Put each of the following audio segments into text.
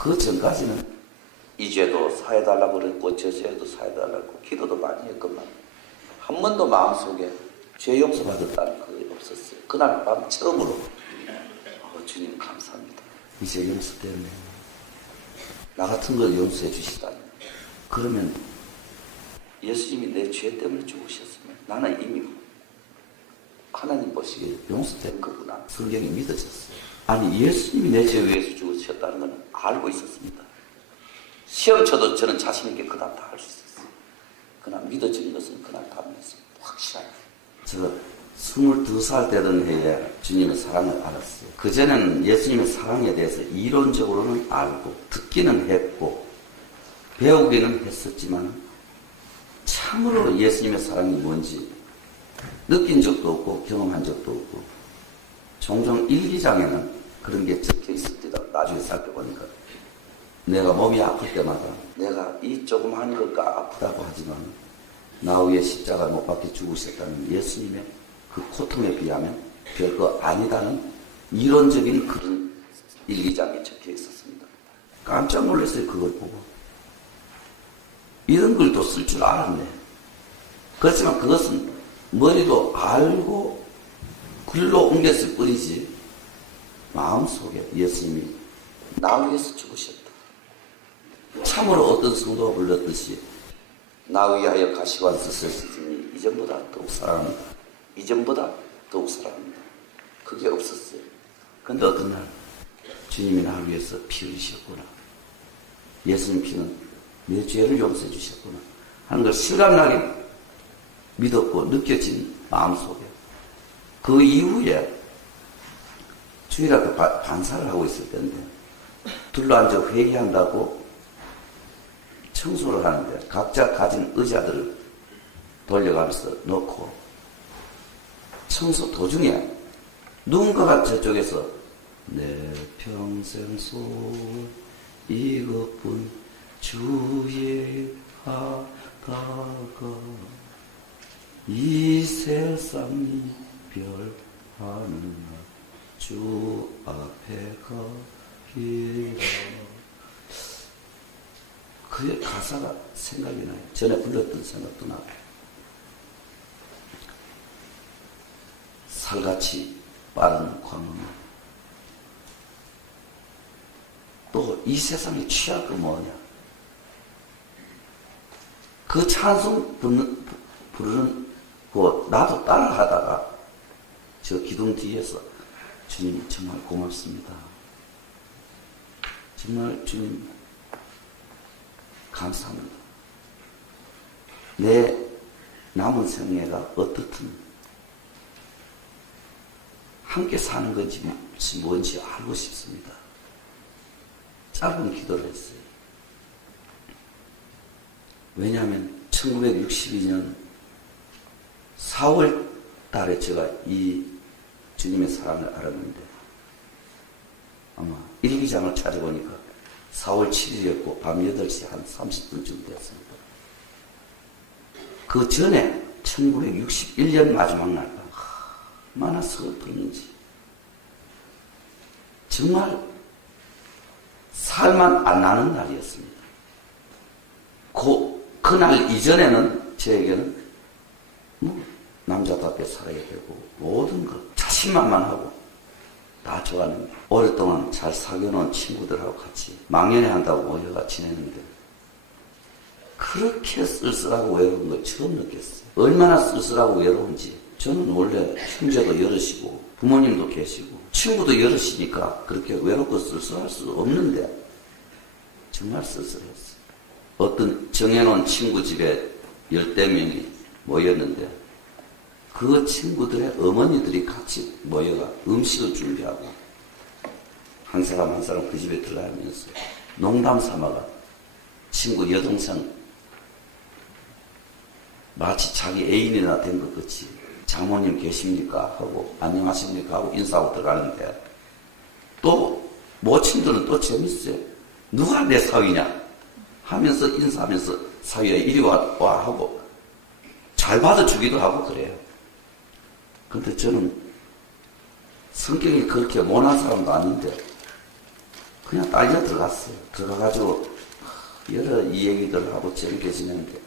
그 전까지는 이 죄도 사해달라고 그랬고 저 죄도 사해달라고 기도도 많이 했건만 한 번도 마음속에 죄 용서받았다는 그게 없었어요. 그날 밤 처음으로 주님 감사합니다. 이 죄 용서 때문에 나 같은 걸 용서해 주시다니. 그러면 예수님이 내 죄 때문에 죽으셨으면 나는 이미 하나님 보시기에 용서된 거구나. 성경이 믿어졌어요. 아니 예수님이 내 죄 위해서 죽으셨다는 건 알고 있었습니다. 시험 쳐도 저는 자신 있게 그다음 다 할 수 있었어요. 그날 믿어진 것은 그날 밤이었습니다. 확실하게. 제가 22살 되던 해에 주님의 사랑을 알았어요. 그전에는 예수님의 사랑에 대해서 이론적으로는 알고 듣기는 했고 배우기는 했었지만 참으로 예수님의 사랑이 뭔지 느낀 적도 없고 경험한 적도 없고 종종 일기장에는 그런 게 적혀 있습니다. 나중에 살펴보니까 내가 몸이 아플 때마다 내가 이 조그만 것과 아프다고 하지만 나 위에 십자가 못 박혀 죽으셨다는 예수님의 그 고통에 비하면 별거 아니다는 이론적인 그런 일기장에 적혀 있었습니다. 깜짝 놀랐어요. 그걸 보고. 이런 글도 쓸 줄 알았네. 그렇지만 그것은 머리로 알고 글로 옮겼을 뿐이지 마음속에 예수님이 나 위해서 죽으셨다. 참으로 어떤 성도가 불렀듯이 나 위하여 가시관 쓰셨으니 이전보다 더욱 사랑합니다. 이전보다 더욱 사랑합니다. 그게 없었어요. 그런데 어떤 날 주님이 나를 위해서 피 흘리셨구나. 예수님 피는 내 죄를 용서해 주셨구나 하는 걸 실감나게 믿었고 느껴진 마음속에 그 이후에 주일학교 반사를 하고 있을 때인데 둘러앉아 회의한다고 청소를 하는데 각자 가진 의자들을 돌려가면서 놓고 청소 도중에 누군가가 저쪽에서 내 평생 속 이것뿐 주의하다가 이 세상이 별하는 주 앞에 가기라. 그의 가사가 생각이 나요. 전에 불렀던 생각도 나요. 살같이 빠른 광문. 또 이 세상에 취할 거 뭐냐. 그 찬송 부르는 거 나도 따라하다가 저 기둥 뒤에서 주님 정말 고맙습니다. 정말 주님 감사합니다. 내 남은 생애가 어떻든 함께 사는 건지 뭔지 알고 싶습니다. 짧은 기도를 했어요. 왜냐하면 1962년 4월 달에 제가 이 주님의 사랑을 알았는데 아마 일기장을 찾아보니까 4월 7일이었고 밤 8시 한 30분쯤 됐습니다. 그 전에 1961년 마지막 날 얼마나 서글펐는지 정말 살만 안 나는 날이었습니다. 그날 이전에는 저에게는 남자답게 살아야 되고 모든 것 자신만만하고 다 좋았는데 오랫동안 잘 사귀어놓은 친구들하고 같이 망연회 한다고 모여가 지내는데 그렇게 쓸쓸하고 외로운 걸 처음 느꼈어요. 얼마나 쓸쓸하고 외로운지. 저는 원래 형제도 여럿이고 부모님도 계시고 친구도 여럿이니까 그렇게 외롭고 쓸쓸할 수 없는데 정말 쓸쓸했어요. 어떤 정해놓은 친구 집에 10대명이 모였는데 그 친구들의 어머니들이 같이 모여가 음식을 준비하고 한 사람 한 사람 그 집에 들어가면서 농담 삼아가 친구 여동생 마치 자기 애인이나 된 것 같이 장모님 계십니까? 하고 안녕하십니까? 하고 인사하고 들어가는데 또 모친들은 또 재밌어요. 누가 내 사위냐? 하면서 인사하면서 사위야 이리 와 하고 잘 받아주기도 하고 그래요. 근데 저는 성격이 그렇게 모난 사람도 아닌데 그냥 딸려 들어갔어요. 들어가가지고 여러 이 얘기들 하고 재밌게 지내는데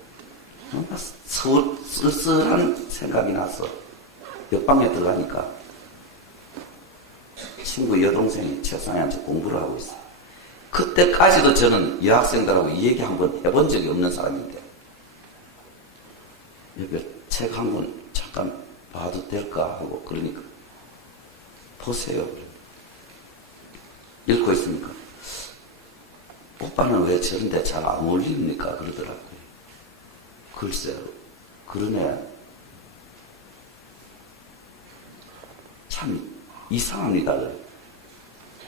뭔가 쓸쓸한 생각이 나서 옆방에 들어가니까 친구 여동생이 책상에 앉아 공부를 하고 있어요. 그때까지도 저는 여학생들하고 이 얘기 한번 해본 적이 없는 사람인데 옆에 책 한 권 잠깐 봐도 될까 하고 그러니까 보세요. 읽고 있으니까 오빠는 왜 저런데 잘 안 어울립니까? 그러더라고요. 글쎄요. 그러네. 참 이상합니다.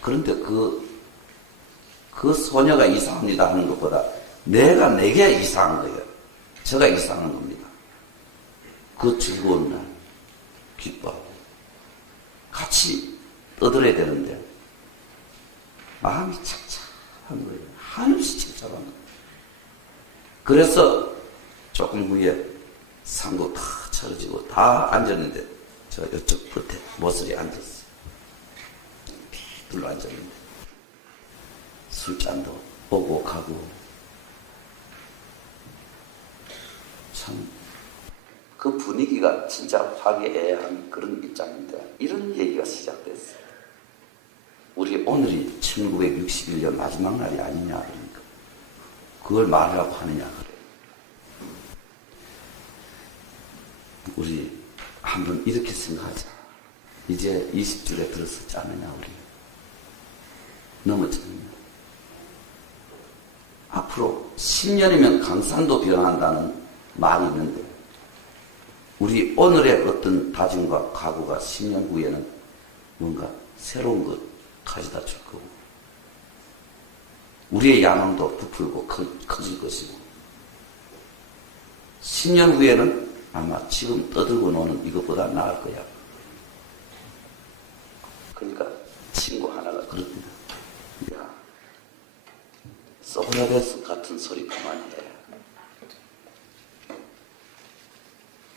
그런데 그 소녀가 이상합니다 하는 것보다 내게 이상한 거예요. 제가 이상한 겁니다. 그 즐거운 날 기뻐하고 같이 떠들어야 되는데 마음이 착착한 거예요. 한없이 착착한 거예요. 그래서 조금 후에 상도 다 차려지고 다 앉았는데 저 이쪽 끝에 모서리에 앉았어요. 둘러 앉았는데 술잔도 오고 가고 참 그 분위기가 진짜 화기애애한 그런 입장인데 이런 얘기가 시작됐어요. 우리 오늘이 1961년 마지막 날이 아니냐 그러니까 그걸 말하라고 하느냐 그래요. 우리 한번 이렇게 생각하자. 이제 20줄에 들었었지 않느냐 우리. 넘어졌느냐. 앞으로 10년이면 강산도 변한다는 말이 있는데 우리 오늘의 어떤 다짐과 각오가 10년 후에는 뭔가 새로운 것 가져다 줄 거고 우리의 야망도 부풀고 커질 것이고 10년 후에는 아마 지금 떠들고 노는 이것보다 나을 거야. 그러니까 친구 하나가 그럽니다. 야, 소크라테스 같은 소리 그만해.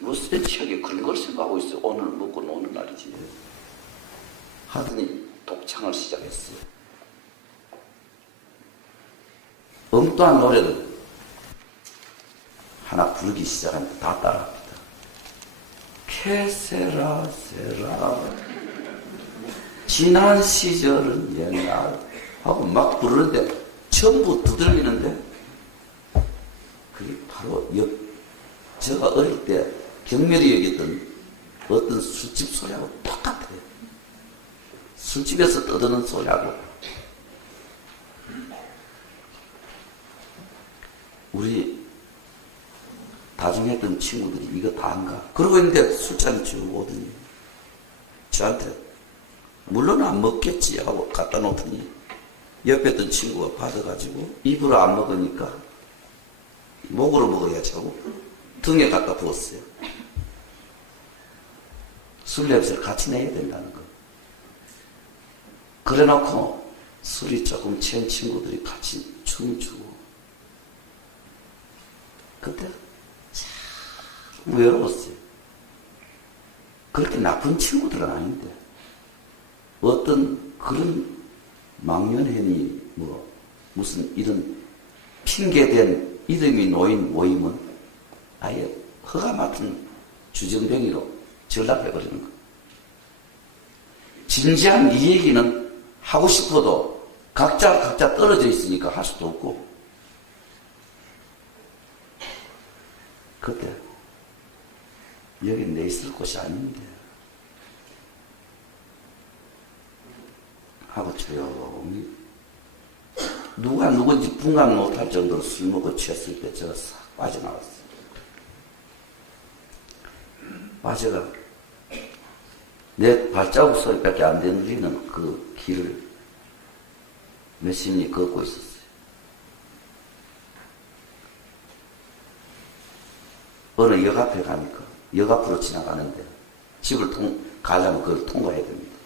무슨 취하게 그런 걸 생각하고 있어요. 오늘 먹고 노는 날이지. 하더니 독창을 시작했어요. 엉뚱한 노래를 하나 부르기 시작하면 다 따라합니다. 케세라 세라 지난 시절은 옛날 하고 막 부르는데 전부 두들기는데 그게 바로 제가 어릴 때 경멸이 여기던 어떤 술집 소리하고 똑같아요. 술집에서 떠드는 소리하고 우리 다중했던 친구들이 이거 다 한가? 그러고 있는데 술잔 주고 오더니 저한테 물론 안 먹겠지 하고 갖다 놓더니 옆에 있던 친구가 받아가지고 입으로 안 먹으니까 목으로 먹어야지 하고 등에 갖다 부었어요. 술 냄새를 같이 내야 된다는 거. 그래 놓고 술이 조금 취한 친구들이 같이 춤을 추고 그때 참 외로웠어요. 그렇게 나쁜 친구들은 아닌데 어떤 그런 망연해니 무슨 이런 핑계된 이름이 놓인 모임은 아예 허가 맡은 주정뱅이로 전락해버리는 거. 진지한 이 얘기는 하고 싶어도 각자 떨어져 있으니까 할 수도 없고 그때 여기 내 있을 곳이 아닌데 하고 조용히 누가 누군지 분간 못할 정도로 술 먹고 취했을 때 제가 싹 빠져나왔어요. 빠져가 내 발자국 소리밖에 안 들리는 그 길을 몇십 리 걷고 있었어요. 어느 역 앞에 가니까 역 앞으로 지나가는데 집을 가려면 그걸 통과해야 됩니다.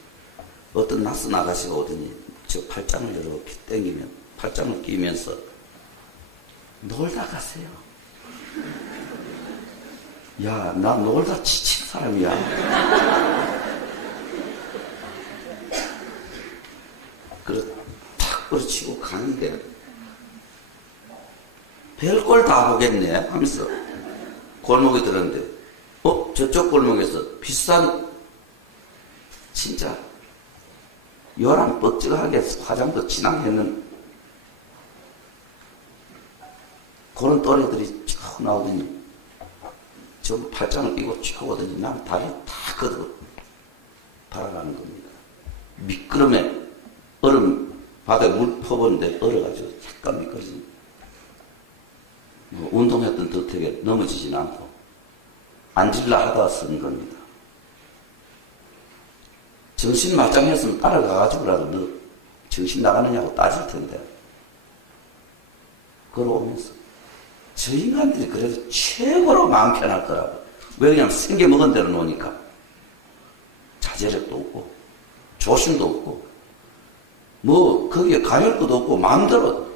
어떤 낯선 아가씨가 오더니 저 팔짱을 이렇게 당기면 팔짱을 끼면서 놀다 가세요. 야, 나 놀다 지친 사람이야. 그래 탁 탁구를 치고 가는데 별걸 다 보겠네 하면서 골목에 들었는데 저쪽 골목에서 비싼 진짜 요란 뻑적하게 화장도 진하게 했는 그런 또래들이 쭉 나오더니 저 팔짱을 끼고 쭉 오더니 난 다리 다 걷어 달아가는 겁니다. 미끄럼에 얼음 바다에 물 퍼보는데 얼어가지고 약간 미끄러지. 운동했던 듯하게 넘어지진 않고 앉을라 하다 쓴 겁니다. 정신 말짱했으면 따라가가지고라도 너 정신 나가느냐고 따질 텐데 걸어오면서 저 인간들이 그래도 최고로 마음 편할 거라고. 왜냐면 생겨 먹은 대로 노니까 자제력도 없고 조심도 없고 뭐 거기에 가릴 것도 없고 마음대로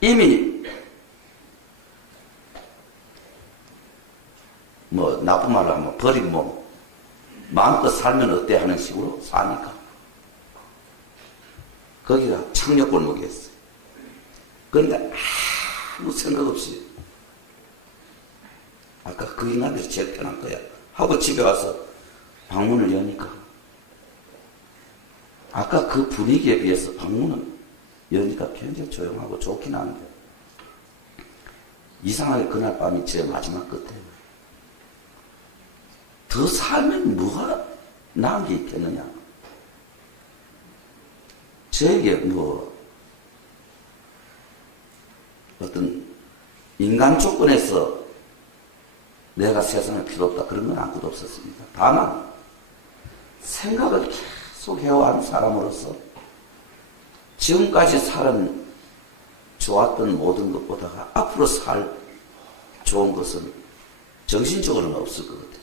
이미 뭐 나쁜 말로 하면 버린 몸 마음껏 살면 어때 하는 식으로 사니까 거기가 창력골목이었어요. 그런데 아무 생각 없이 아까 그 인간들이 제일 편한 거야 하고 집에 와서 방문을 여니까 아까 그 분위기에 비해서 방문은 여니까 굉장히 조용하고 좋긴 한데 이상하게 그날 밤이 제 마지막 끝에 더 살면 뭐가 나은 게 있겠느냐. 저에게 뭐 어떤 인간 조건에서 내가 세상에 필요 없다 그런 건 아무것도 없었습니다. 다만 생각을 계속 해와한 사람으로서 지금까지 살은 좋았던 모든 것보다가 앞으로 살 좋은 것은 정신적으로는 없을 것 같았어요.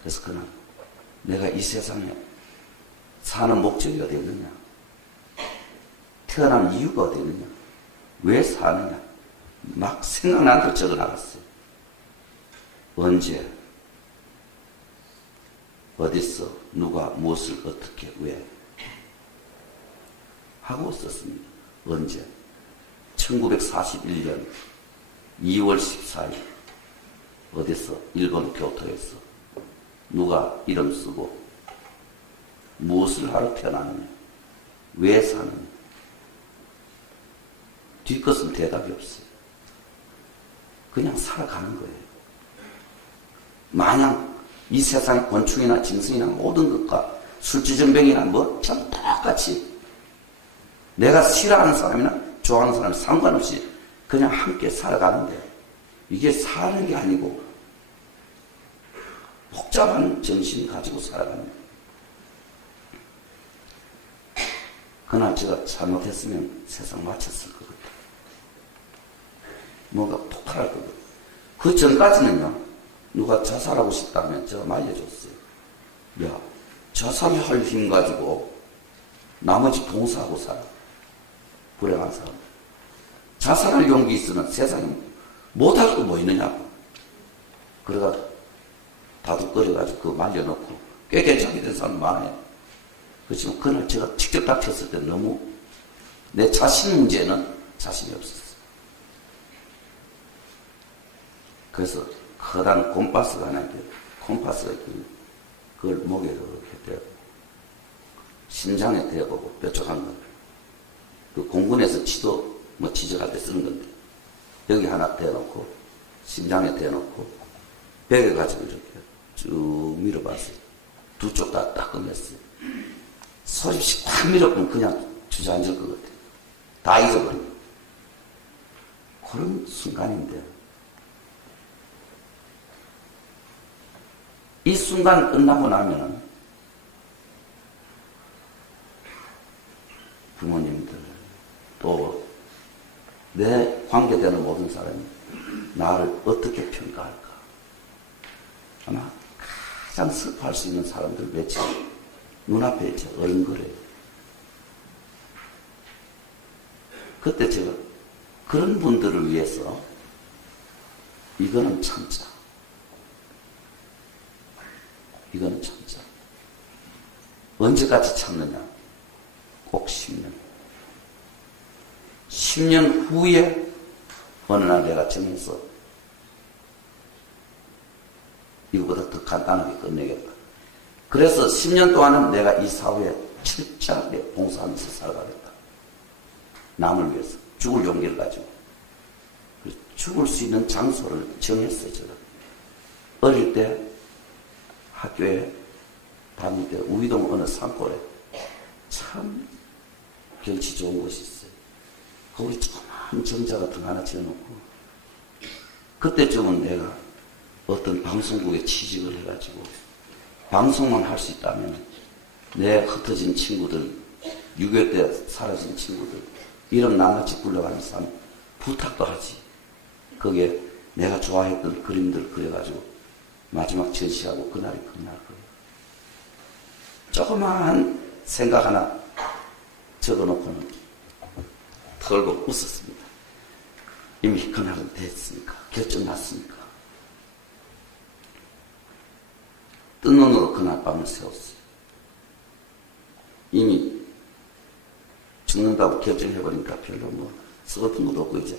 그래서 그는 내가 이 세상에 사는 목적이 어디 있느냐, 태어난 이유가 어디 있느냐, 왜 사느냐 막 생각난 대로 적어나갔어요. 언제 어디서 누가 무엇을 어떻게 왜 하고 썼습니다. 언제 1941년 2월 14일 어디서 일본 교토에서 누가 이름 쓰고 무엇을 하러 태어나느냐 왜 사느냐 뒷것은 대답이 없어요. 그냥 살아가는 거예요. 마냥 이 세상의 곤충이나 짐승이나 모든 것과 술주정뱅이나 뭐 참 똑같이 내가 싫어하는 사람이나 좋아하는 사람 상관없이 그냥 함께 살아가는데 이게 사는 게 아니고 복잡한 정신 가지고 살아가는 거예요. 그날 제가 잘못했으면 세상 마쳤을 것 같아요. 뭔가 폭발할 것 같아요. 그 전까지는요, 누가 자살하고 싶다면 제가 말려줬어요. 야, 자살할 힘 가지고 나머지 봉사하고 살아. 불행한 사람. 자살할 용기 있으면 세상에 못할 거 뭐 있느냐고. 그러다 다독거려가지고 그거 말려놓고 꽤 괜찮게 된 사람 많아요. 그렇지만 그날 제가 직접 다쳤을 때 너무 내 자신 문제는 자신이 없었어요. 그래서 커다란 콤파스가 하나 있는데 콤파스가 그걸 목에 이렇게 대고 심장에 대고 뾰족한 거. 그 공군에서 지도 뭐 지적할 때 쓰는 건데 여기 하나 대놓고 심장에 대놓고 벽에 가지고 이렇게 쭉 밀어봤어요. 두 쪽 다 딱 꺼냈어요. 소리없이 딱 밀어보면 그냥 주저앉을 것 같아요. 다 잊어버려요. 그런 순간인데 이 순간 끝나고 나면은 부모님들 또 내 관계되는 모든 사람이 나를 어떻게 평가할까? 아마 가장 슬퍼할 수 있는 사람들 몇이 눈앞에 이제 어른거려요. 그때 제가 그런 분들을 위해서 이거는 참자. 이거는 참자. 언제까지 참느냐? 꼭 10년. 10년 후에 어느 날 내가 정해서 이거보다 더 간단하게 끝내겠다. 그래서 10년 동안은 내가 이 사회에 철저하게 봉사하면서 살아가겠다. 남을 위해서 죽을 용기를 가지고. 죽을 수 있는 장소를 정했어요. 제가. 어릴 때 학교에 다닐 때 우이동 어느 산골에 참 경치 좋은 곳이 있어요. 거기 조그만 정자 같은 거 하나 지어놓고 그때쯤은 내가 어떤 방송국에 취직을 해가지고 방송만 할 수 있다면 내 흩어진 친구들, 6.25 때 사라진 친구들 이름 낱낱이 불러가면서 부탁도 하지. 거기에 내가 좋아했던 그림들 그려가지고 마지막 전시하고 그날이 그날 거예요. 조그마한 생각 하나 적어놓고는 털고 웃었습니다. 이미 그날은 됐으니까, 결정 났으니까. 뜬 눈으로 그날 밤을 세웠어요. 이미 죽는다고 결정해버리니까 별로 뭐 쓰고픈 것도 없고 이제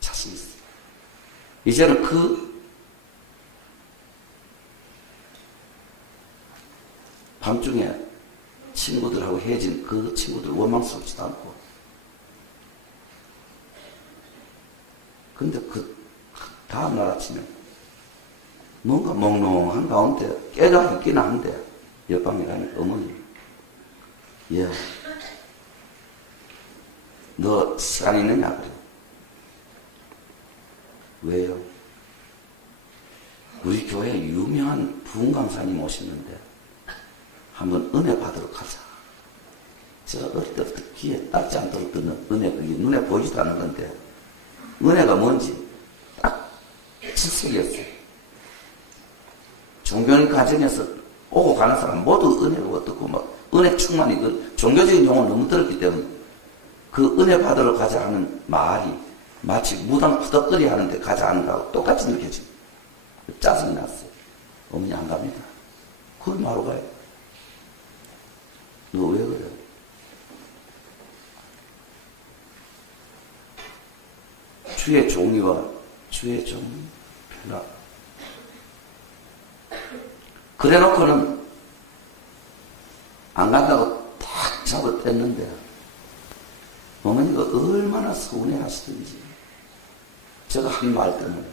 자신 있어요. 이제는 그 밤중에 친구들하고 헤어진 그 친구들 원망스럽지도 않고 근데 그 다음날 아침에 뭔가 몽롱한 가운데 깨가 있긴 한데 옆방에 가니까 어머니 예, 너 시간 있느냐 그래. 왜요? 우리 교회에 유명한 부흥강사님 오시는데 한번 은혜 받으러 가자. 제가 어릴 때부터 귀에 닿지 않도록 듣는 은혜, 그게 눈에 보이지도 않는 건데 은혜가 뭔지 딱 질색이었어요. 종교인 가정에서 오고 가는 사람 모두 은혜를 얻고 막 은혜 충만이 그 종교적인 용어를 너무 들었기 때문에 그 은혜 받으러 가자 하는 말이 마치 무당 푸덕거리 하는데 가자 하는 거하고 똑같이 느껴집니다. 짜증이 났어요. 어머니 안 갑니다. 그걸 말로 가요. 너 왜 그래? 주의 종이와 주의 종 별나. 그래 놓고는 안 간다고 탁 잡아댔는데 어머니가 얼마나 서운해 하시던지 제가 한 말 때문에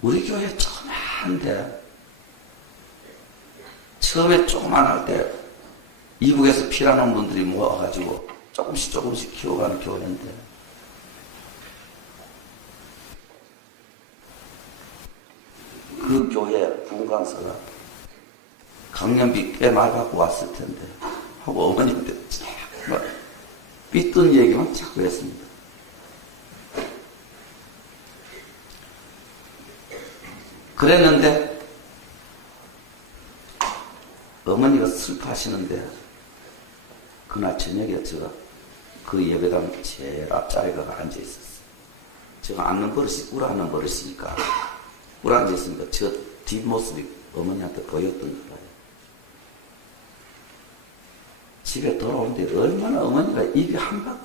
우리 교회 조그만한데 처음에 조그만 할 때 이북에서 피라는 분들이 모아가지고 조금씩 키워가는 교회인데 그 교회 부흥강사가 강연비 꽤 많이 받고 왔을 텐데 하고 어머님한테 막 삐뚤 얘기만 자꾸 했습니다. 그랬는데 어머니가 슬퍼하시는데 그날 저녁에 제가 그 예배당 제일 앞자리에 가서 앉아있었어요. 제가 앉는 버릇이 꿇어 앉는 버릇이니까 꿇어 앉아있으니까 저 뒷모습이 어머니한테 보였던 거예요. 집에 돌아오는데 얼마나 어머니가 입이 한박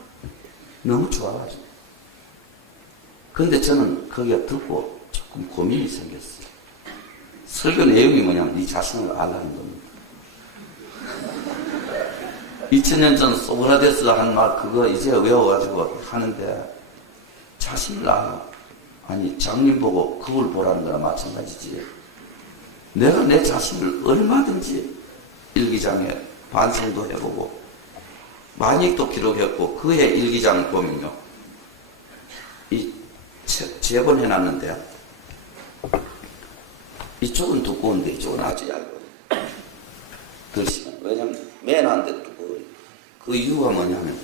너무 좋아가지고. 근데 저는 거기에 듣고 조금 고민이 생겼어요. 설교 내용이 뭐냐면 네 자신을 알라는 겁니다. 2000년 전 소크라테스가 한 말 그거 이제 외워가지고 하는데 자신을 알아. 아니 장님 보고 그걸 보라는 거나 마찬가지지. 내가 내 자신을 얼마든지 일기장에 반성도 해보고 만익도 기록했고 그해 일기장 보면요. 이 책 재본해놨는데 이쪽은 두꺼운데 이쪽은 아주 얇아요. 왜냐면 맨 한데 두꺼워요. 그 이유가 뭐냐면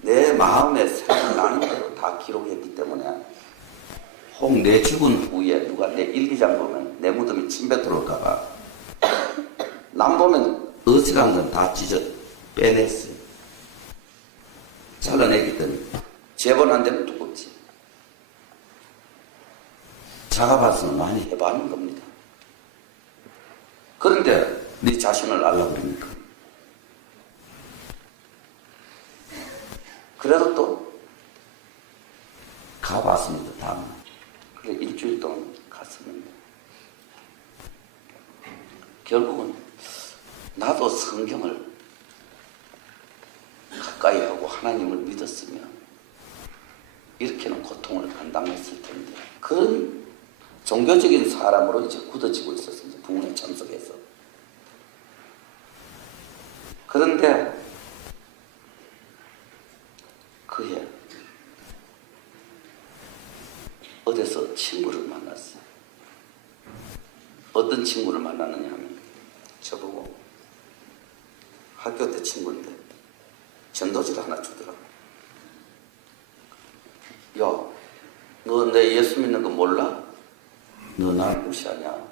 내 마음에 생각나는 대로 다 기록했기 때문에 혹 내 죽은 후에 누가 내 일기장 보면 내 무덤이 침뱉 들어올까봐 남 보면 어색한 건 다 찢어 빼냈어요. 잘라내기 때문에 재본한 데는 두껍지. 자가발성을 많이 해봤는 겁니다. 그런데 네 자신을 알라 그러니까 그래도 또 가봤습니다. 다음에. 그래 일주일 동안 갔었는데 결국은 나도 성경을 가까이 하고 하나님을 믿었으면 이렇게는 고통을 감당했을 텐데 그런 종교적인 사람으로 이제 굳어지고 있었습니다. 부흥에 참석해서. 그런데 그해 어디서 친구를 만났어요. 어떤 친구를 만났느냐 하면 저보고 학교 때 친구인데 전도지를 하나 주더라고. 야, 너 내 예수 믿는 거 몰라? 너 날 무시하냐?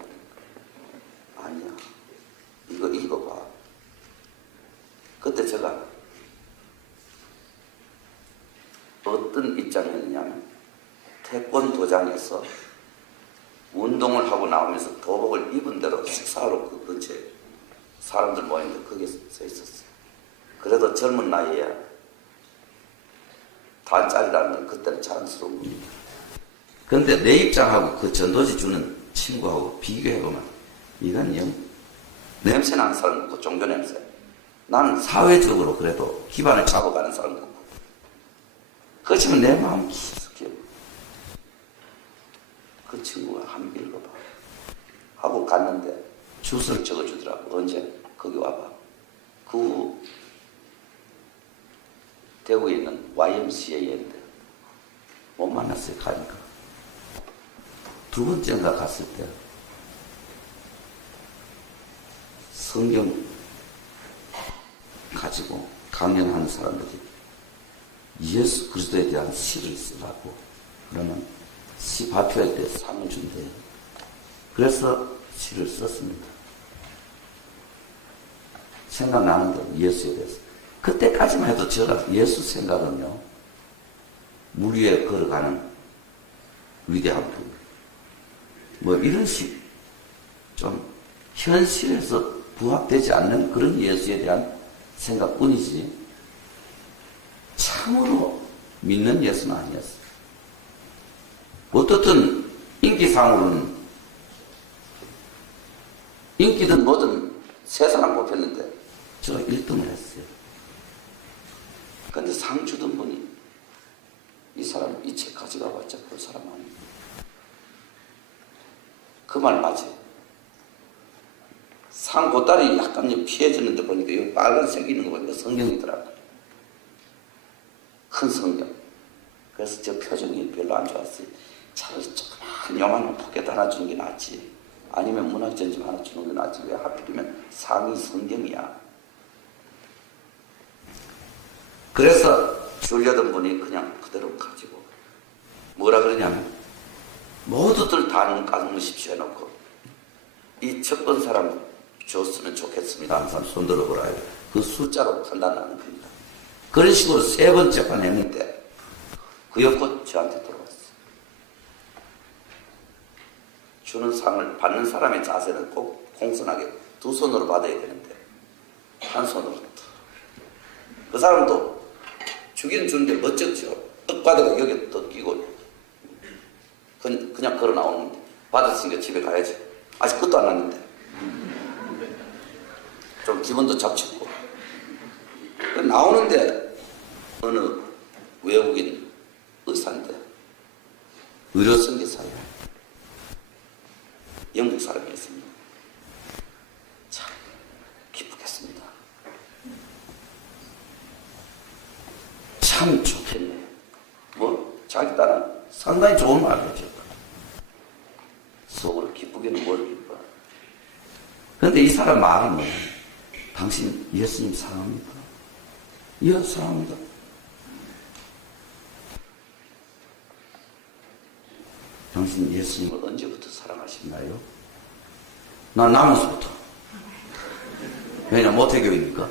아니야. 이거 읽어봐. 그때 제가 어떤 입장이었냐면 태권도장에서 운동을 하고 나오면서 도복을 입은 대로 식사하러 그 근처에 사람들 모였는데 거기에 서 있었어요. 그래도 젊은 나이에 단짜리라는 건 그때는 자랑스러운 겁니다. 그런데 내 입장하고 그 전도지 주는 친구하고 비교해보면 이건 영 냄새 나는 사람 같고 종교 냄새. 나는 사회적으로 그래도 기반을 잡아가는 사람 같고 그렇지만 내 마음 깊숙이 그 친구가 한번 읽어봐 하고 갔는데 주소를 적어주더라고. 언제? 거기 와봐. 그 후 대구에 있는 YMCA인데 못 만났어요. 가니까 두 번째인가 갔을 때 성경 가지고 강연하는 사람들이 예수 그리스도에 대한 시를 쓰라고 그러면 시 발표할 때 상을 준대요. 그래서 시를 썼습니다. 생각나는 대로 예수에 대해서. 그때까지만 해도 제가 예수 생각은요, 물 위에 걸어가는 위대한 분. 뭐 이런 식, 좀 현실에서 부합되지 않는 그런 예수에 대한 생각뿐이지, 참으로 믿는 예수는 아니었어요. 어떻든 인기상으로는, 인기든 뭐든 세 사람 뽑혔는데, 제가 1등을 했어요. 근데 상 주던 분이 이 사람 이 책 가져가 봤자 그 사람 아닙니다. 그 말 맞아요. 상 보따리 약간 피해지는데 보니까 이 빨간색 있는 거 보니까 성경이더라고요. 큰 성경. 그래서 저 표정이 별로 안 좋았어요. 차라리 조그만 요만한 포켓 하나 주는 게 낫지. 아니면 문학전집 하나 주는 게 낫지. 왜 하필이면 상이 성경이야. 그래서 주려던 분이 그냥 그대로 가지고 뭐라 그러냐면 모두들 다 눈 감으십시오 해놓고 이 첫 번 사람 줬으면 좋겠습니다. 항상 손 들어보라 해요. 그 숫자로 판단하는 겁니다. 그런 식으로 세 번째 번 했는데 그 여권 저한테 들어왔어요. 주는 상을 받는 사람의 자세는 꼭 공손하게 두 손으로 받아야 되는데 한 손으로 그 사람도 주기는 주는데 멋쩍죠. 떡 받아가 여기 또 끼고 그냥 걸어 나오는데 받았으니까 집에 가야지. 아직 끝도 안 났는데 좀 기분도 잡쳤고 나오는데 어느 외국인 의사인데 의료선교사예요. 영국 사람이었습니다. 참 기쁘겠습니다. 참 좋겠네. 뭐 자기 딸은 상당히 좋은 말이죠. 속으로 기쁘기는 뭘 기뻐. 그런데 이 사람 말은 뭐예요? 당신 예수님 사랑합니까? 예, 사랑합니다. 당신 예수님을 언제부터 사랑하시나요? 난 나면서부터. 왜냐, 모태교이니까.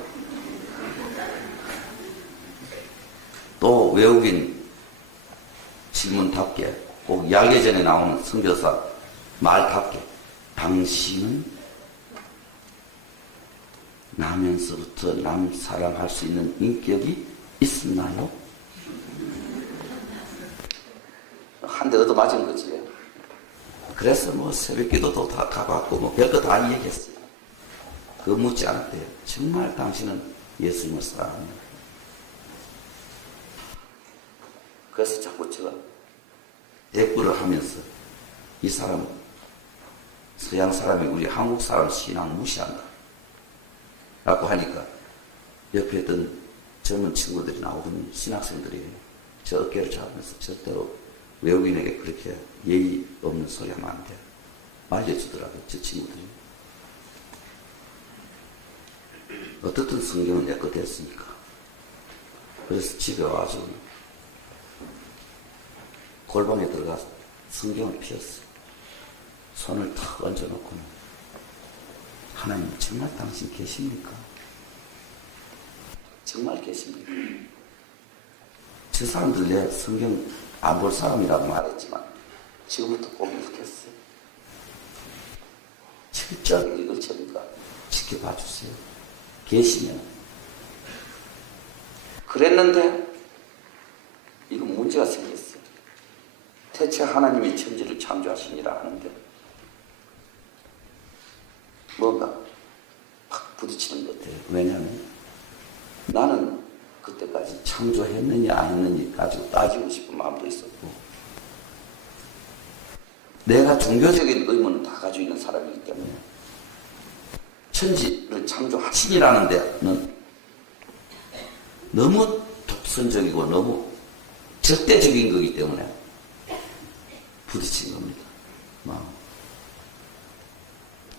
또 외국인 질문답게 꼭 야계전에 나오는 선교사 말답게 당신은 나면서부터 남 사랑할 수 있는 인격이 있었나요? 한 대 얻어맞은 거지. 그래서 뭐 새벽기도도 다 가봤고 뭐 별거 다 얘기했어요. 그거 묻지 않았대요. 정말 당신은 예수님을 사랑합니다. 그래서 자꾸 제가 대꾸를 하면서 이 사람은 서양 사람이 우리 한국 사람 신앙 무시한다 라고 하니까 옆에 있던 젊은 친구들이 나오더니 신학생들이 저 어깨를 잡으면서 절대로 외국인에게 그렇게 예의 없는 소리 하면 안 돼. 말려주더라고요, 저 친구들이. 어떻든 성경은 내 거 됐으니까. 그래서 집에 와서 골방에 들어가서 성경을 펴었어. 손을 탁 얹어놓고는 하나님 정말 당신 계십니까? 정말 계십니까? 저 사람들 내 성경 안 볼 사람이라고 말했지만 지금부터 보기 시작했어요. 철저하게 읽을 테니까 지켜봐 주세요. 계시면. 그랬는데 이건 문제가 생겼어요. 대체 하나님이 천지를 창조하시니라 하는데 뭔가 팍 부딪히는 것 같아요. 왜냐하면 나는 그때까지 창조했느니 안 했느니 가지고 따지고 싶은 마음도 있었고 내가 종교적인 의문을 다 가지고 있는 사람이기 때문에 천지를 창조하시니라는 데는 너무 독선적이고 너무 절대적인 거기 때문에 부딪힌 겁니다. 마음.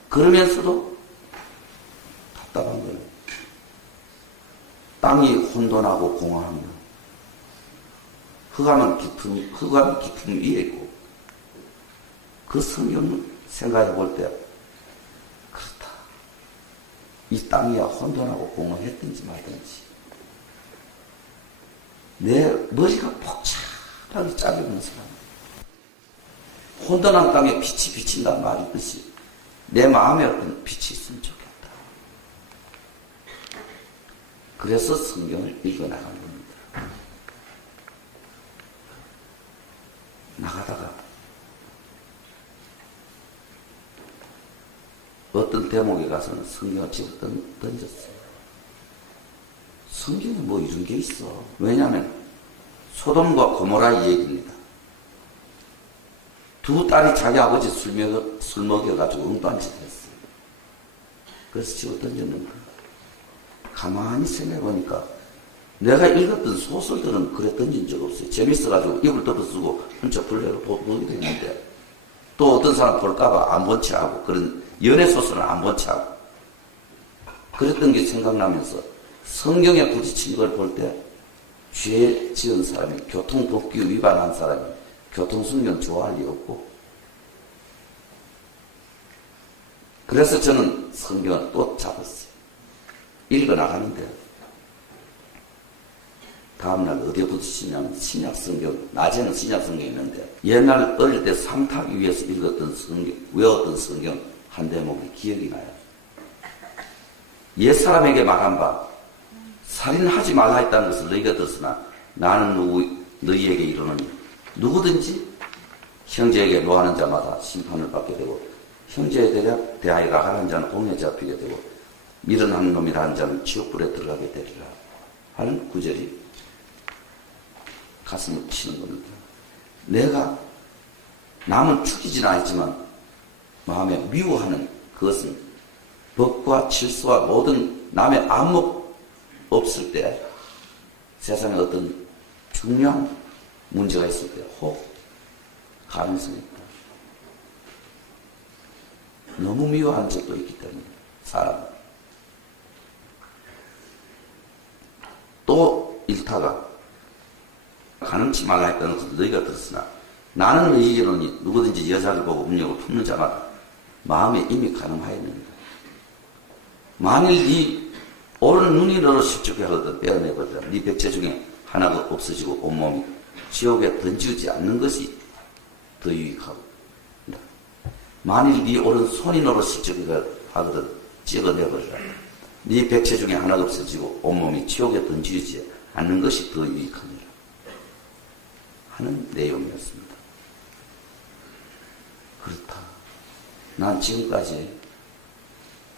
그러면서도 답답한 거예요. 땅이 혼돈하고 공허하며 흑암은 깊음 위에 있고 그 성경을 생각해 볼 때 그렇다. 이 땅이야 혼돈하고 공허했든지 말든지 내 머리가 복잡하게 짜여있는 사람 혼돈한 땅에 빛이 비친다는 말이듯이 내 마음에 어떤 빛이 있으면 좋겠다. 그래서 성경을 읽어나간 겁니다. 나가다가 어떤 대목에 가서는 성경을 집어 던졌어요. 성경에 뭐 이런 게 있어. 왜냐하면 소돔과 고모라의 얘기입니다. 두 딸이 자기 아버지 술 먹여가지고 엉뚱한 짓을 했어요. 그래서 집어 던졌는데 가만히 생각해보니까 내가 읽었던 소설들은 그래 던진 적 없어요. 재밌어가지고 입을 덮어쓰고 hun쩍 불려로 보기도 했는데 또 어떤 사람 볼까봐 안 본 체하고 그런 연애소설은 안 본 체하고 그랬던 게 생각나면서 성경에 부딪힌 걸 볼 때 죄 지은 사람이 교통법규 위반한 사람이 교통순경 좋아할 리 없고 그래서 저는 성경을 또 잡았어요. 읽어나가는데 다음날 어디에 부딪히냐면 신약성경, 낮에는 신약성경이 있는데 옛날 어릴 때 상타기 위해서 읽었던 성경, 외웠던 성경 한 대목이 기억이 나요. 옛사람에게 말한 바 살인하지 말라 했다는 것을 너희가 들었으나 나는 너희에게 이르노니 누구든지 형제에게 노하는 자마다 심판을 받게 되고 형제에 대하여 가하는 자는 공에 잡히게 되고 미련한 놈이라 하는 자는 지옥불에 들어가게 되리라 하는 구절이 가슴을 치는 겁니다. 내가 남은 죽이지는 않지만 마음에 미워하는 그것은 법과 질서와 모든 남의 안목 없을 때 세상에 어떤 중요한 문제가 있을 때 혹 가능성이 있다. 너무 미워하는 적도 있기 때문에 사람 또 일타가 가늠치 말라 했다는 것을 너희가 들었으나 나는 너희에게는 누구든지 여자를 보고 음욕을 품는 자마다 마음에 이미 가늠하였느니라. 만일 네 오른 눈이 너로 실족해 하거든 빼어내버리라. 네 백체 중에 하나가 없어지고 온몸이 지옥에 던지지 않는 것이 더 유익하고 만일 네 오른 손이 너로 실족해 하거든 찍어내버리라. 네 백체 중에 하나가 없어지고 온몸이 지옥에 던지지 않는 것이 더 유익하니라 하는 내용이었습니다. 그렇다. 난 지금까지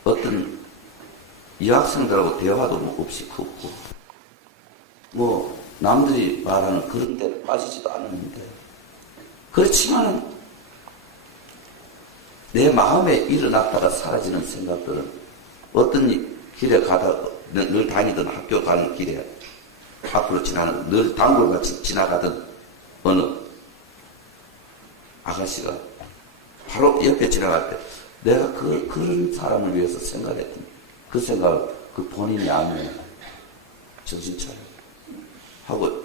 어떤 여학생들하고 대화도 없이 컸고, 남들이 말하는 그런 데는 빠지지도 않았는데, 그렇지만 내 마음에 일어났다가 사라지는 생각들은 어떤 길에 가다가 늘 다니던 학교 가는 길에 앞으로 지나는 늘 단골같이 지나가던 어느 아가씨가 바로 옆에 지나갈 때 내가 그런 사람을 위해서 생각했던 그 생각을 그 본인이 알면 정신 차려 하고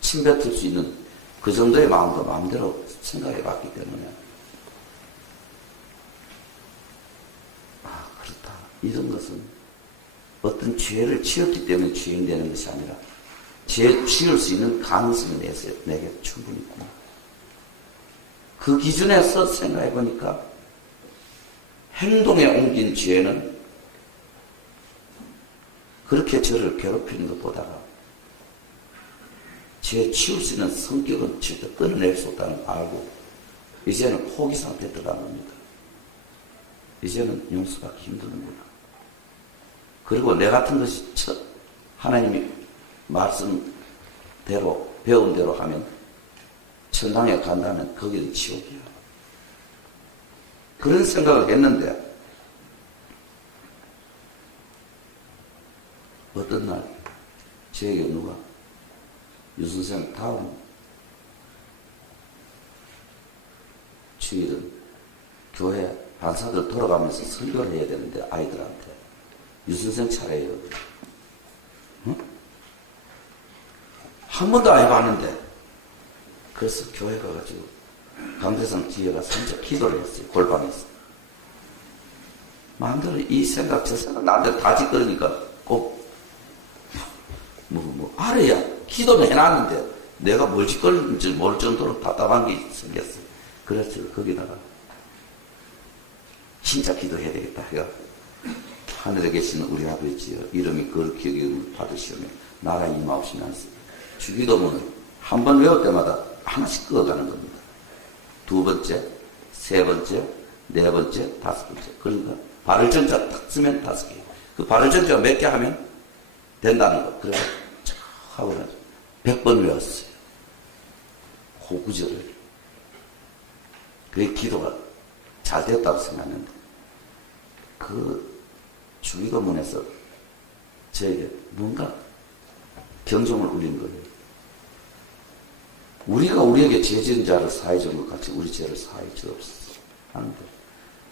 침뱉을 수 있는 그 정도의 마음도 마음대로 생각해 봤기 때문에 그렇다. 이런 것은 어떤 죄를 지었기 때문에 죄인 되는 것이 아니라 죄 지을 수 있는 가능성이 내게 충분히 있구나. 그 기준에서 생각해 보니까 행동에 옮긴 죄는 그렇게 저를 괴롭히는 것보다가 죄 치울 수 있는 성격은 절대 끊어낼 수 없다는 걸 알고 이제는 포기 상태에 들어간 겁니다. 이제는 용서받기 힘드는구나. 그리고 내 같은 것이 하나님이 말씀대로 배운 대로 하면 천당에 간다면 거기는 지옥이야. 그런 생각을 했는데 어떤 날 저에게 누가 유선생 다음 주일은 교회 반사들 돌아가면서 설교를 해야 되는데 아이들한테 유선생 차례예요. 응? 한 번도 안 해봤는데 그래서 교회 가가지고 강대상 지혜가 선적 기도를 했어요. 골방에서. 마음대로 이 생각 저 생각 나한테 다 짓거리니까 꼭 알아야 기도는 해놨는데 내가 뭘 짓거리는지 모를 정도로 답답한 게 생겼어요. 그래서 거기다가 진짜 기도해야 되겠다 해가 하늘에 계시는 우리 아버지여 이름이 거룩히 여김을 받으시오며 나라 임하옵시면서 주기도문을 한 번 외울 때마다 하나씩 끄어가는 겁니다. 두 번째, 세 번째, 네 번째, 다섯 번째. 그러니까 발을 정자 딱 쓰면 5개. 그 발을 정자 몇 개 하면 된다는 거. 그래서 쫙 하고 나서 100번 외웠어요. 그 구절을. 그게 기도가 잘 되었다고 생각했는데 그 주기도문에서 저에게 뭔가 경종을 울린 거예요. 우리가 우리에게 죄 지은 자를 사해 준 것 같이 우리 죄를 사해 주옵소서 하는데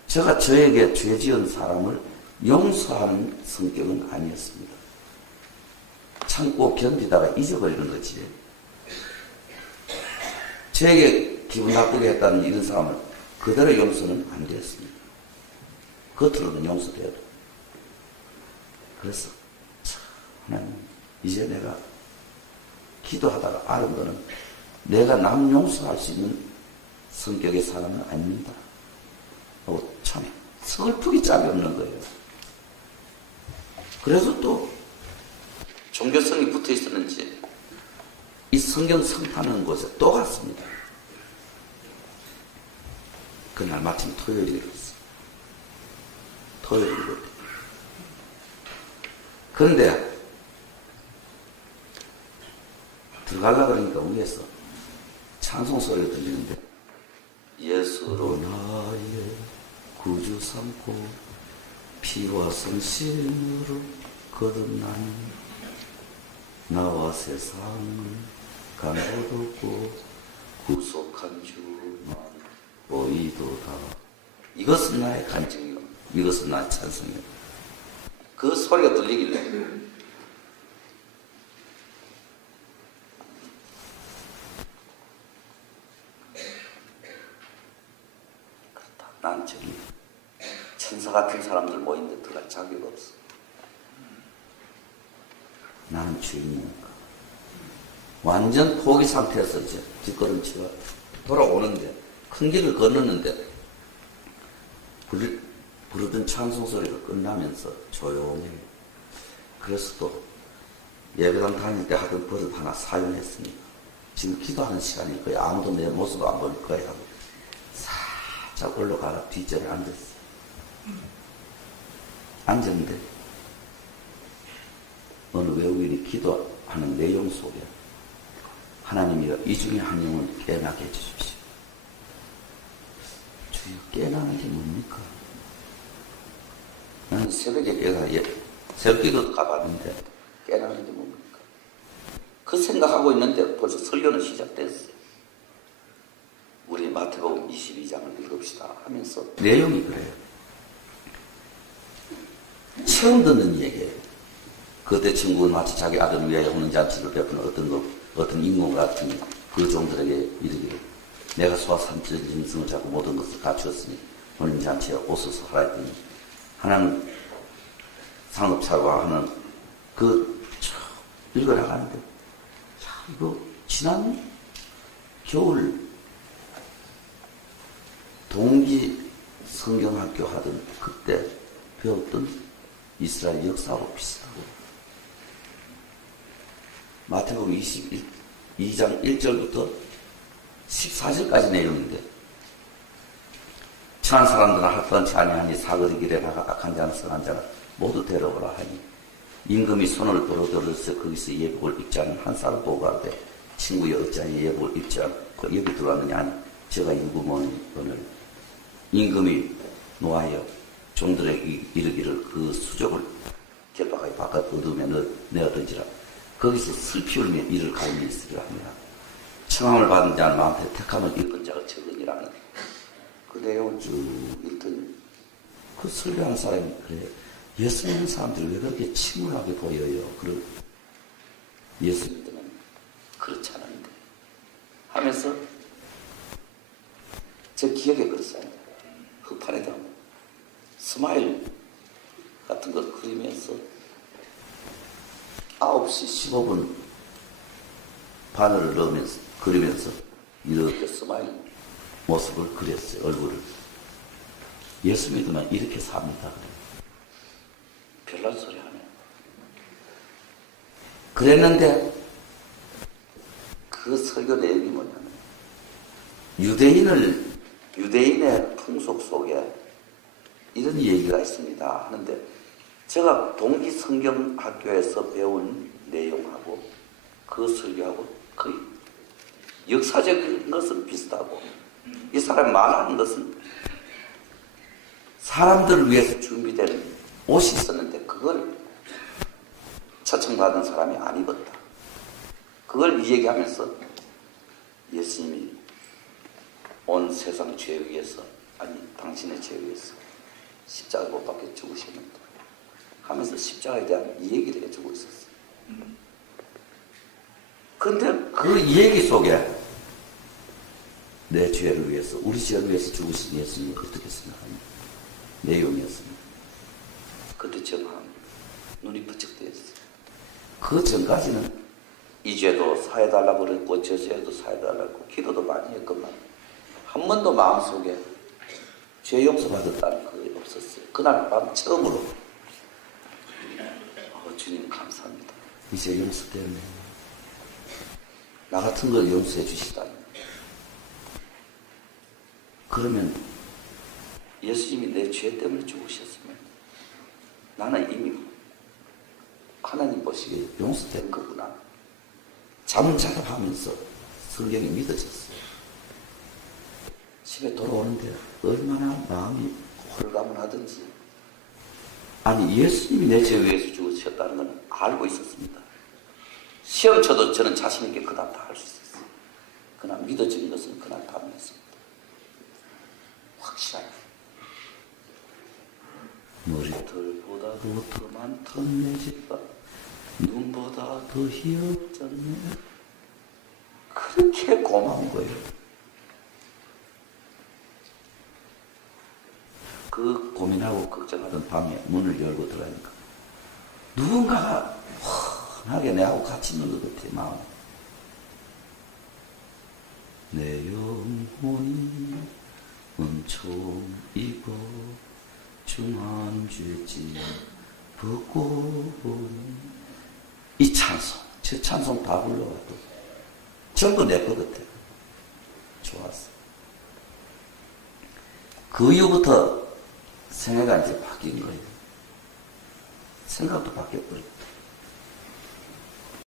제가 저에게 죄 지은 사람을 용서하는 성격은 아니었습니다. 참고 견디다가 잊어버리는 거지. 저에게 기분 나쁘게 했다는 이런 사람을 그대로 용서는 안 되었습니다. 겉으로는 용서돼도. 그래서 하나님 이제 내가 기도하다가 알은 거는 내가 남 용서할 수 있는 성격의 사람은 아닙니다. 참 서글프기 짝이 없는 거예요. 그래서 또 종교성이 붙어 있었는지 이 성경 성타는 곳에 또 갔습니다. 그날 마침 토요일이었어요. 토요일이거든요. 그런데 들어가려고 그러니까 위에서 찬송 소리가 들리는데 예수로 나의 구주 삼고 피와 성심으로 거듭나니 나와 세상을 간보롭고 구속한 주만 보이도다. 이것은 나의 간증이요 이것은 나의 찬송이요. 그 소리가 들리길래 난 저기 천사 같은 사람들 모인데 들어갈 자격 없어. 나는 주인이니까. 완전 포기 상태에서 이제 뒷걸음치가 돌아오는데 큰 길을 건넜는데 부르던 찬송 소리가 끝나면서 조용해요. 그래서 또 예배당 다닐 때 하던 버릇 하나 사용했으니까 지금 기도하는 시간이 거의 아무도 내 모습 안 볼 거야 하고 바짝 올라가라 뒷전에 앉았어. 앉았는데 어느 외국인이 기도하는 내용 속에 하나님이여 이 중에 한 영을 깨어나게 해주십시오. 주여 깨어나는 게 뭡니까? 나는 새벽에 새벽 기도도 가봤는데 깨어나는 게 뭡니까? 그 생각하고 있는데 벌써 설교는 시작됐어요. 우리 마태복음 22장을 읽읍시다 하면서 내용이 그래요. 처음 듣는 얘기예요. 그때 친구는 마치 자기 아들을 위하여 오는 잔치를 베푸는 어떤 인공 같은 그 종들에게 이르기를 내가 소와 삼천의 짐승을 잡고 모든 것을 갖추었으니 오늘 잔치에 오소서 하라 했더니 하나는 상업차가 하는 읽어나가는데 야 이거 지난 겨울 동기 성경학교 하던 그때 배웠던 이스라엘 역사하고 비슷하고 마태복음 22장 1절부터 14절까지 내용인데 천한 사람들은 할뻔치 아니하니 사거리 길에 나가 악한 자는 선한 자는 모두 데려오라 하니 임금이 손을 벌어들어서 거기서 예복을 입지 않은 한 사람 보고 가되 친구여 어찌하여 예복을 입지 않고 여기 들어왔느냐 하니 제가 임금은 오늘 임금이 노하여 종들에게 이르기를 그 수족을 결박하여 바깥 어둠에 내어던지라. 거기서 슬피 울며 이를 가운데 있으리라 하니라. 청함을 받은 자는 마음에 택함을 입은 자가 적으니라는 그 내용을 쭉 읽더니 그 설교하는 사람이 그래. 예수 믿는 사람들이 왜 그렇게 침울하게 보여요? 예수 믿으면 그렇지 않은데 하면서 제 기억에 그랬어요. 흑판에다 스마일 같은 걸 그리면서 9시 15분 바늘을 넣으면서 그리면서 이렇게 스마일 모습을 그렸어요. 얼굴을. 예수 믿으면 이렇게 삽니다. 그래. 별난 소리 하네. 그랬는데 그 설교 내용이 뭐냐면 유대인의 풍속 속에 이런 얘기가 있습니다 하는데 제가 동기 성경학교에서 배운 내용하고 그 설교하고 거의 역사적인 것은 비슷하고 이 사람이 말하는 것은 사람들을 위해서 준비된 옷이 있었는데 그걸 초청받은 사람이 안 입었다. 그걸 이 얘기하면서 예수님이 온 세상 죄 위해서 아니 당신의 죄 위해서 십자가 못 박혀 죽으셨는데 하면서 십자가에 대한 이 얘기를 해주고 있었어요. 그런데 그 얘기 속에 내 죄를 위해서 우리 죄를 위해서 죽으신 예수님이 어떻게 생각하냐 내용이었습니다. 그때 제가 눈이 번쩍 뜨였어요. 그 전까지는 이 죄도 사해달라고 그랬고 저 죄도 사해달라고 기도도 많이 했건만 한 번도 마음속에 죄 용서받았다는 그게 없었어요. 그날 밤 처음으로 주님 감사합니다. 이제 용서되었네. 나 같은 걸 용서해 주시다니. 그러면 예수님이 내 죄 때문에 죽으셨으면 나는 이미 하나님 보시기에 용서된 거구나. 잠잠하면서 성경이 믿어졌어요. 집에 돌아오는데 얼마나 마음이 홀가분하든지 아니 예수님이 내 죄 위해서 죽으셨다는 건 알고 있었습니다. 시험 쳐도 저는 자신 있게 그날 다 할 수 있었어요. 그날 믿어진 것은 그날 다 믿었습니다. 확실하게 머리털보다도 더 많던 내 죄가 눈보다 더 희어졌네. 그렇게 고마운 거예요. 그 고민하고 걱정하던 밤에 문을 열고 들어가니까 누군가가 환하게 내하고 같이 있는 것 같아. 마음. 내 영혼이 은총이고 중한 죄짐 벗고 이 찬송 제 찬송 다 불러가도 전부 내 것 같아. 좋았어. 그 이후부터 생애가 이제 바뀐 거예요. 생각도 바뀌어버렸다.